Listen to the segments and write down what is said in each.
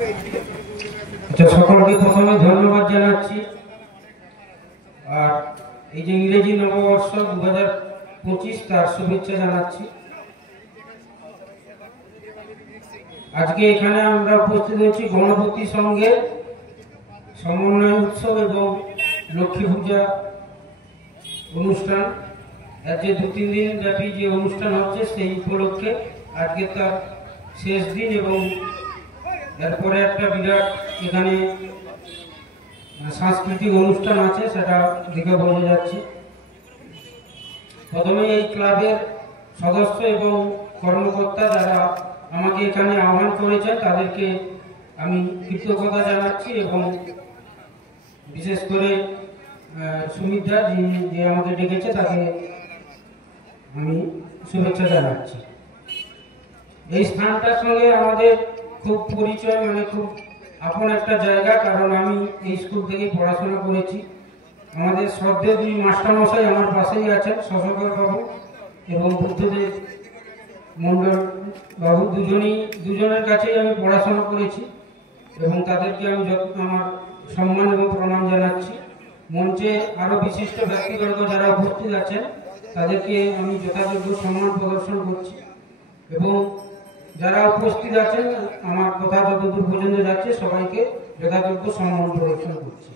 আচ্ছা, সকলকে প্রথমে ধন্যবাদ জানাচ্ছি। আর এই যে ইংরেজি নববর্ষ 2025 তার শুভেচ্ছা জানাচ্ছি। আজকে এখানে আমরা উপস্থিত হয়েছি গণপতি সংঘের সমন্বয় উৎসব এবং লক্ষ্মী পূজা অনুষ্ঠান। যে 2-3 দিন ব্যাপী যে অনুষ্ঠান হচ্ছে সেই উপলক্ষে আজকে তার শেষ দিন এবং এরপরে একটা বিরাট এখানে সাংস্কৃতিক অনুষ্ঠান আছে, সেটা দেখে বোঝা যাচ্ছে। প্রথমে এই ক্লাবের সদস্য এবং কর্মকর্তা যারা আমাকে এখানে আহ্বান করেছেন তাদেরকে আমি কৃতজ্ঞতা জানাচ্ছি এবং বিশেষ করে সুমিত্রা যে আমাকে ডেকেছে তাকে আমি শুভেচ্ছা জানাচ্ছি। এই স্থানটার সঙ্গে আমাদের খুব পরিচয়, মানে খুব আপন একটা জায়গা, কারণ আমি এই স্কুল থেকে পড়াশোনা করেছি। আমাদের শ্রদ্ধেয় 2 মাস্টারমশাই আমার পাশেই আছেন, শশকর বাবু এবং বুদ্ধদেব মণ্ডল বাবু, দুজনের কাছেই আমি পড়াশোনা করেছি এবং তাদেরকে আমি আমার সম্মান এবং প্রণাম জানাচ্ছি। মঞ্চে আরও বিশিষ্ট ব্যক্তিবর্গ যারা উপস্থিত আছেন তাদেরকে আমি যথাযোগ্য সম্মান প্রদর্শন করছি এবং যারা উপস্থিত আছেন আমার কথা যতদূর পর্যন্ত যাচ্ছে সবাইকে যথাযোগ্য সম্মান প্রদর্শন করছি।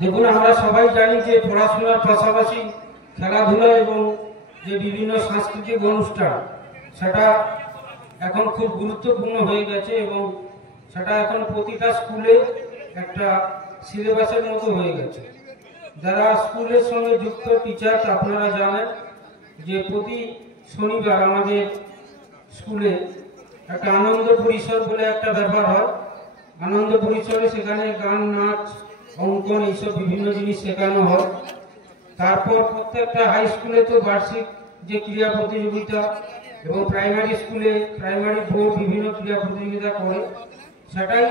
দেখুন, আমরা সবাই জানি যে পড়াশোনার পাশাপাশি খেলাধুলা এবং যে বিভিন্ন সাংস্কৃতিক অনুষ্ঠান সেটা এখন খুব গুরুত্বপূর্ণ হয়ে গেছে এবং সেটা এখন প্রতিটা স্কুলে একটা সিলেবাসের মতো হয়ে গেছে। যারা স্কুলের সঙ্গে যুক্ত টিচার আপনারা জানেন যে প্রতি শনিবার আমাদের স্কুলে একটা আনন্দ পরিসর বলে একটা ব্যাপার হয়। আনন্দ পরিসরে সেখানে গান, নাচ, অঙ্কন এইসব বিভিন্ন জিনিস শেখানো হয়। তারপর প্রত্যেকটা হাই স্কুলে তো বার্ষিক যে ক্রীড়া প্রতিযোগিতা এবং প্রাইমারি স্কুলে প্রাইমারি বোর্ড বিভিন্ন ক্রীড়া প্রতিযোগিতা করে, সেটাই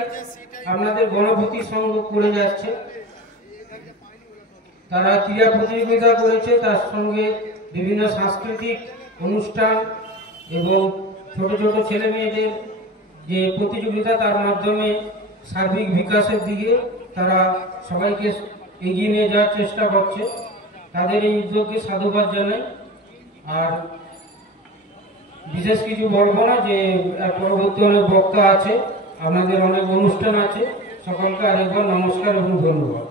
আপনাদের গণপতি সংঘ করে যাচ্ছে। তারা ক্রীড়া প্রতিযোগিতা করেছে, তার সঙ্গে বিভিন্ন সাংস্কৃতিক অনুষ্ঠান এবং ছোট ছোট ছেলে মেয়েদের যে প্রতিযোগিতা, তার মাধ্যমে সার্বিক বিকাশের দিকে তারা সবাইকে এগিয়ে নিয়ে যাওয়ার চেষ্টা করছে। তাদের এই উদ্যোগকে সাধুবাদ জানাই। আর বিশেষ কিছু বলবো না, যে পরবর্তী অনেক বক্তা আছে, আপনাদের অনেক অনুষ্ঠান আছে। সকলকে আরেকবার নমস্কার এবং ধন্যবাদ।